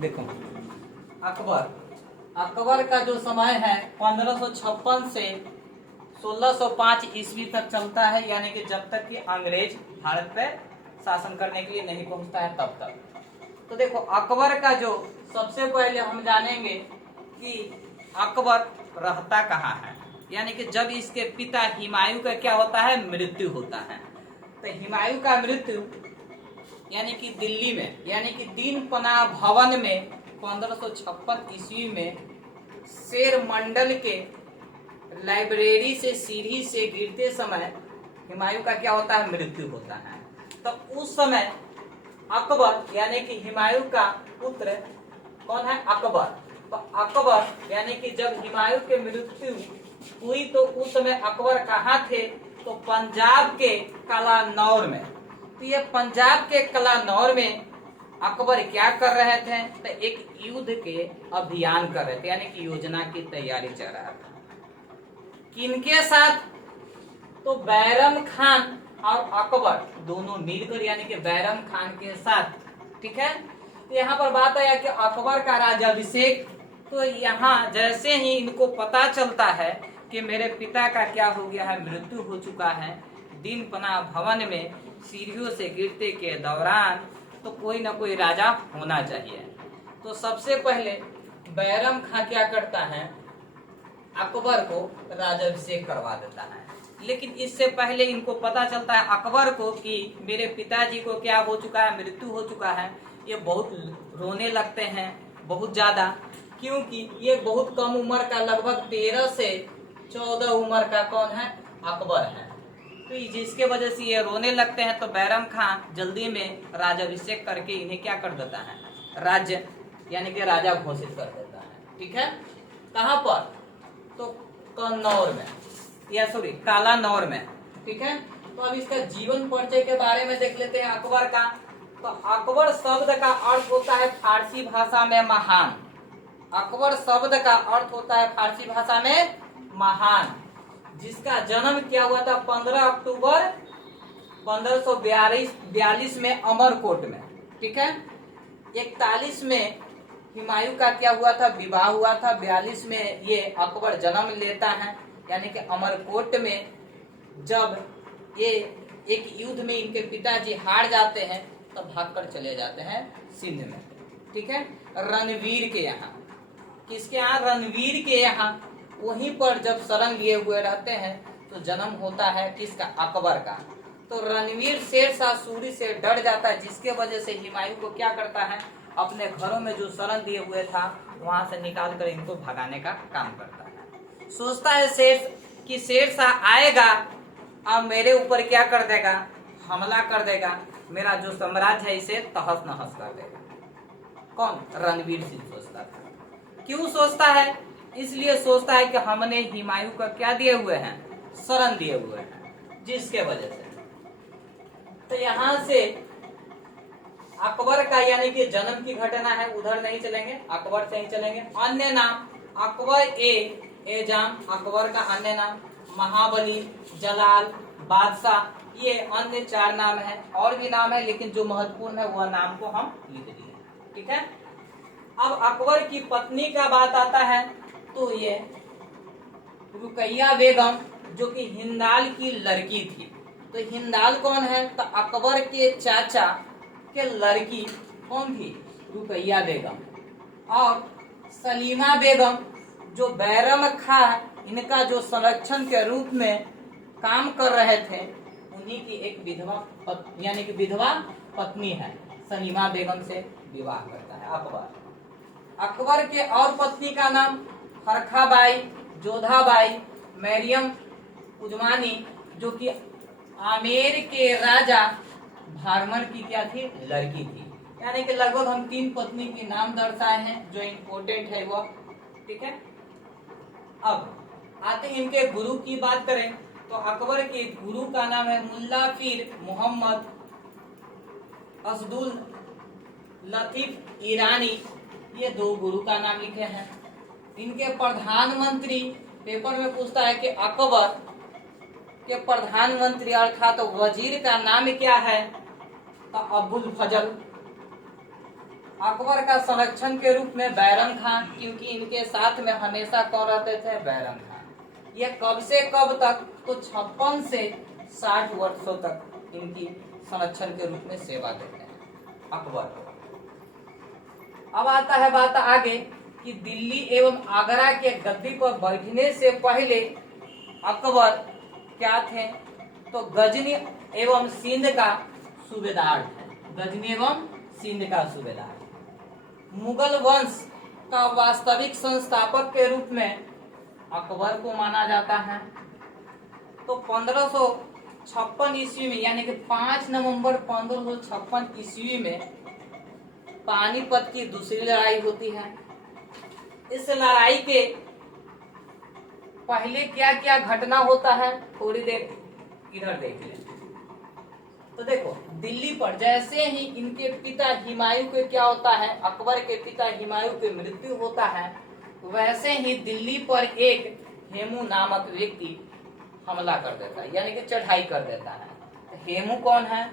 देखो अकबर अकबर का जो समय है 1556 से 1605 ईस्वी तक चलता है, यानी कि जब तक कि अंग्रेज भारत पे शासन करने के लिए नहीं पहुंचता है तब तक। तो देखो अकबर का जो सबसे पहले हम जानेंगे कि अकबर रहता कहाँ है, यानी कि जब इसके पिता हुमायूं का क्या होता है, मृत्यु होता है। तो हुमायूं का मृत्यु यानी कि दिल्ली में, यानी कि दीन पनाह भवन में 1556 ईस्वी में शेर मंडल के लाइब्रेरी से सीढ़ी से गिरते समय हुमायूं का क्या होता है, मृत्यु होता है। तो उस समय अकबर यानी कि हुमायूं का पुत्र कौन है, अकबर। तो अकबर यानी कि जब हुमायूं की मृत्यु हुई तो उस समय अकबर कहाँ थे, तो पंजाब के कलानौर में। तो ये पंजाब के कलानौर में अकबर क्या कर रहे थे, तो एक युद्ध के अभियान कर रहे थे, यानी कि योजना की तैयारी चल रहा था। किनके साथ, तो बैरम खान और अकबर दोनों मिलकर, यानी कि बैरम खान के साथ। ठीक है, तो यहाँ पर बात आया कि अकबर का राज्याभिषेक। तो यहाँ जैसे ही इनको पता चलता है कि मेरे पिता का क्या हो गया है, मृत्यु हो चुका है दीन पनाह भवन में सीढ़ियों से गिरते के दौरान, तो कोई ना कोई राजा होना चाहिए। तो सबसे पहले बैरम खां क्या करता है, अकबर को राज्याभिषेक करवा देता है। लेकिन इससे पहले इनको पता चलता है अकबर को कि मेरे पिताजी को क्या हो चुका है, मृत्यु हो चुका है। ये बहुत रोने लगते हैं, बहुत ज्यादा, क्योंकि ये बहुत कम उम्र का, लगभग 13 से 14 उम्र का कौन है, अकबर है। तो जिसके वजह से ये रोने लगते हैं। तो बैरम खां जल्दी में राज्याभिषेक करके इन्हें क्या कर देता है, राज्य यानी कि राजा घोषित कर देता है। ठीक है, कहाँ पर, तो कन्नौर में, या सॉरी कालानौर में। ठीक है, तो अब इसका जीवन परिचय के बारे में देख लेते हैं अकबर का। तो अकबर शब्द का अर्थ होता है फारसी भाषा में महान। अकबर शब्द का अर्थ होता है फारसी भाषा में महान, जिसका जन्म क्या हुआ था 15 अक्टूबर 1542 में अमरकोट में। ठीक है, 41 में हुमायूं का क्या हुआ था, विवाह हुआ था। 42 में ये अकबर जन्म लेता है, यानी कि अमरकोट में। जब ये एक युद्ध में इनके पिताजी हार जाते हैं तब भागकर चले जाते हैं सिंध में। ठीक है, रणवीर के यहाँ, किसके यहाँ, रणवीर के यहाँ। वहीं पर जब शरण लिए हुए रहते हैं तो जन्म होता है किसका, अकबर का। तो रणवीर शेरशाह सूरी से डर जाता है, जिसके वजह से हुमायूं को क्या करता है, अपने घरों में जो शरण दिए हुए था वहां से निकाल कर इनको भगाने का काम करता है। सोचता है शेरशाह आएगा अब मेरे ऊपर क्या कर देगा, हमला कर देगा, मेरा जो साम्राज्य है इसे तहस नहस कर देगा। कौन, रणवीर सिंह सोचता था। क्यों सोचता है, इसलिए सोचता है कि हमने हुमायूं का क्या दिए हुए हैं, शरण दिए हुए हैं, जिसके वजह से। तो यहाँ से अकबर का यानी कि जन्म की घटना है, उधर नहीं चलेंगे, अकबर से ही चलेंगे। अन्य नाम, अकबर एजाम, अकबर का अन्य नाम महाबली, जलाल, बादशाह, ये अन्य 4 नाम है। और भी नाम है, लेकिन जो महत्वपूर्ण है वह नाम को हम लिख दिए। ठीक है, अब अकबर की पत्नी का बात आता है, तो ये रुकैया बेगम, जो कि हिंदाल की लड़की थी। तो हिंदाल कौन है, तो अकबर के चाचा के लड़की कौन थी, रुकैया बेगम। और सलीमा बेगम, जो बैरम खां इनका जो संरक्षण के रूप में काम कर रहे थे, उन्हीं की एक विधवा यानी कि विधवा पत्नी है। सलीमा बेगम से विवाह करता है अकबर। अकबर के और पत्नी का नाम फरखाबाई, जोधाबाई, मरियम उजमानी, जो कि आमेर के राजा भारमर की क्या थी, लड़की थी। यानी कि लगभग हम 3 पत्नी की नाम दर्शाए हैं जो इम्पोर्टेंट है वो। ठीक है, अब आते हैं इनके गुरु की बात करें तो अकबर के गुरु का नाम है मुल्ला पीर मोहम्मद असदुल लतीफ ईरानी। ये 2 गुरु का नाम लिखे हैं। इनके प्रधानमंत्री, पेपर में पूछता है कि अकबर के प्रधानमंत्री अर्थात तो वजीर का नाम क्या है, तो अबुल फजल। अकबर का संरक्षण के रूप में बैरम खां, क्योंकि इनके साथ में हमेशा कौन रहते थे? बैरम खां। ये कब से कब तक? तो 56 से 60 वर्षों तक इनकी संरक्षण के रूप में सेवा देते हैं अकबर। अब आता है बात आगे कि दिल्ली एवं आगरा के गद्दी पर बैठने से पहले अकबर क्या थे? तो गजनी एवं सिंध का सूबेदार थे। गजनी एवं सिंध का सूबेदार। मुगल वंश का वास्तविक संस्थापक के रूप में अकबर को माना जाता है। तो 1556 ईस्वी में, यानी कि 5 नवंबर 1556 ईस्वी में पानीपत की दूसरी लड़ाई होती है। इस लड़ाई के पहले क्या क्या घटना होता है, थोड़ी देर इधर देख लें। तो देखो, दिल्ली पर जैसे ही इनके पिता हुमायूं के क्या होता है, अकबर के पिता हुमायूं की मृत्यु होता है, वैसे ही दिल्ली पर एक हेमू नामक व्यक्ति हमला कर देता है, यानी कि चढ़ाई कर देता है। तो हेमू कौन है?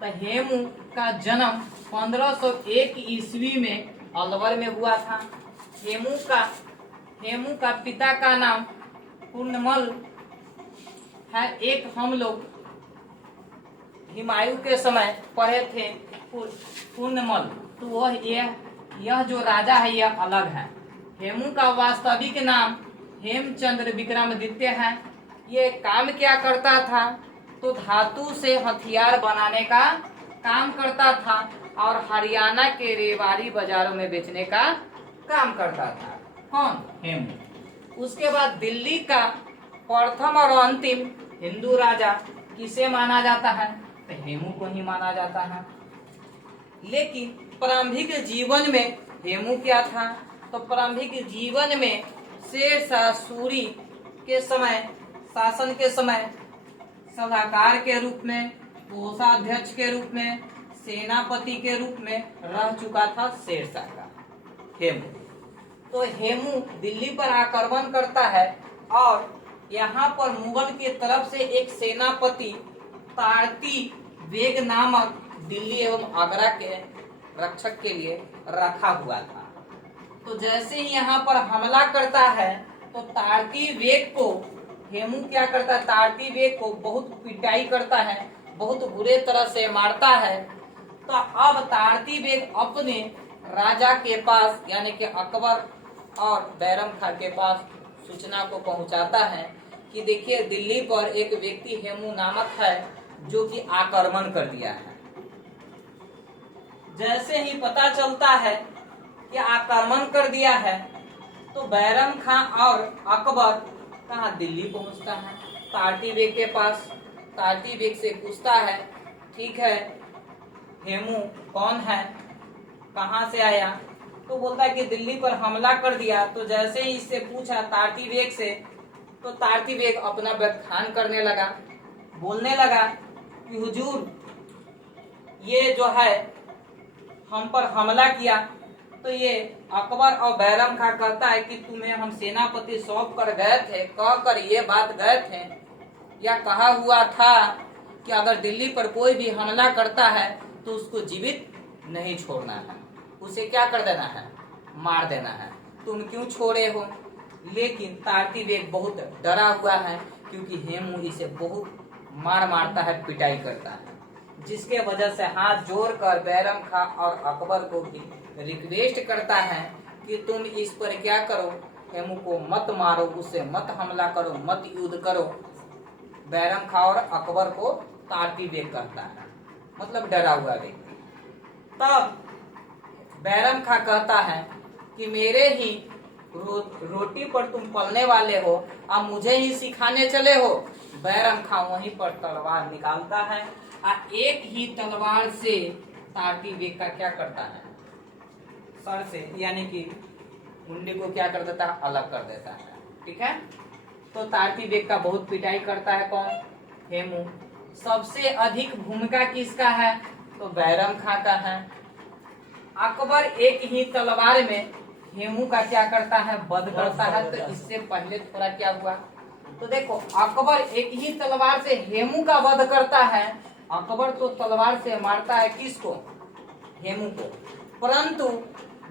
तो हेमू का जन्म 1501 ईस्वी में अलवर में हुआ था। हेमू का पिता का नाम पूर्णमल है। एक हम लोग हुमायूं के समय पढ़े थे पूर्णमल, तो वह यह जो राजा है यह अलग है। हेमू का वास्तविक नाम हेमचंद्र विक्रमादित्य है। ये काम क्या करता था? तो धातु से हथियार बनाने का काम करता था और हरियाणा के रेवाड़ी बाजारों में बेचने का काम करता था। कौन? हेमू। उसके बाद दिल्ली का प्रथम और अंतिम हिंदू राजा किसे माना जाता है? तो हेमू को ही माना जाता है। लेकिन प्रारंभिक जीवन में हेमू क्या था? तो प्रारंभिक जीवन में शेरशाह सूरी के समय, शासन के समय सलाहकार के रूप में, कोषाध्यक्ष के रूप में, सेनापति के रूप में रह चुका था शेरशाह का हेमू। तो हेमू दिल्ली पर आक्रमण करता है और यहाँ पर मुगल की तरफ से एक सेनापति तारती बेग नामक दिल्ली एवं आगरा के रक्षक के लिए रखा हुआ था। तो जैसे ही यहाँ पर हमला करता है तो तारती बेग को हेमू क्या करता है? तारती बेग को बहुत पिटाई करता है, बहुत बुरे तरह से मारता है। तो अब तारती बेग अपने राजा के पास, यानी कि अकबर और बैरम खां के पास सूचना को पहुंचाता है कि देखिए, दिल्ली पर एक व्यक्ति हेमू नामक है जो कि आक्रमण कर दिया है। जैसे ही पता चलता है कि आक्रमण कर दिया है तो बैरम खां और अकबर कहाँ? दिल्ली पहुंचता है तारती बेग के पास। तारती बेग से पूछता है, ठीक है, हेमू कौन है, कहाँ से आया? तो बोलता है कि दिल्ली पर हमला कर दिया। तो जैसे ही इससे पूछा तारती बेग से, तो तारती बेग अपना व्याख्यान करने लगा, बोलने लगा कि हुजूर, ये जो है हम पर हमला किया, तो ये अकबर और बैरम खां कहता है कि तुम्हें हम सेनापति सौंप कर गए थे, कहकर ये बात गए थे, या कहा हुआ था कि अगर दिल्ली पर कोई भी हमला करता है तो उसको जीवित नहीं छोड़ना है, उसे क्या कर देना है? मार देना है। तुम क्यों छोड़े हो? लेकिन तारती बेग बहुत डरा हुआ है, क्योंकि हेमू इसे बहुत मार मारता है, पिटाई करता है, जिसके वजह से हाथ जोड़कर बैरम खां और अकबर को भी रिक्वेस्ट करता है कि तुम इस पर क्या करो, हेमू को मत मारो, उससे मत हमला करो, मत युद्ध करो। बैरम खां और अकबर को तारती बेग कहता है, मतलब डरा हुआ व्यक्ति। तब बैरम खां कहता है कि मेरे ही रोटी पर तुम पलने वाले हो, अब मुझे ही सिखाने चले हो। बैरम खां वहीं पर तलवार निकालता है और एक ही तलवार से तारती बेग का क्या करता है? सर से, यानी कि मुंडी को क्या कर देता है? अलग कर देता है। ठीक है। तो तारती बेग का बहुत पिटाई करता है कौन? हेमू। सबसे अधिक भूमिका किसका है? तो बैरम खां का है। अकबर एक ही तलवार में हेमू का क्या करता है? वध करता है। तो इससे पहले थोड़ा क्या हुआ? तो देखो, अकबर एक ही तलवार से हेमू का वध करता है। अकबर तो तलवार से मारता है किसको? हेमू को। परंतु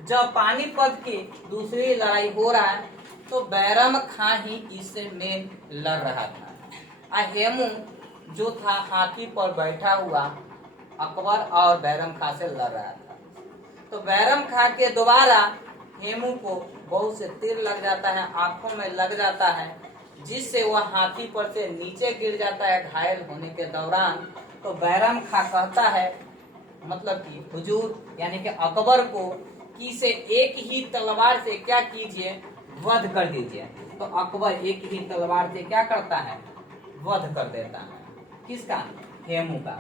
जब पानीपत की दूसरी लड़ाई हो रहा है तो बैरम खां ही इससे मेन लड़ रहा था। हेमू जो था हाथी पर बैठा हुआ अकबर और बैरम खां से लड़ रहा था। तो बैरम खां के दोबारा हेमू को बहुत से तीर लग जाता है, आंखों में लग जाता है, जिससे वह हाथी पर से नीचे गिर जाता है घायल होने के दौरान। तो बैरम खां कहता है, मतलब कि हुजूर यानी कि अकबर को, कि इसे एक ही तलवार से क्या कीजिए, वध कर दीजिए। तो अकबर एक ही तलवार से क्या करता है, वध कर देता है। किसका? हेमू का।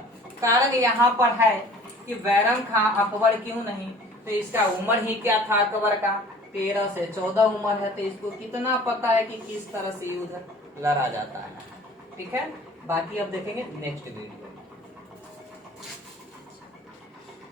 कारण यहाँ पर है कि बैरम खां अकबर क्यों नहीं, तो इसका उम्र ही क्या था अकबर का, 13 से 14 उम्र है। तो इसको कितना पता है कि किस तरह से युद्ध लड़ा जाता है। ठीक है, बाकी अब देखेंगे नेक्स्ट वीडियो।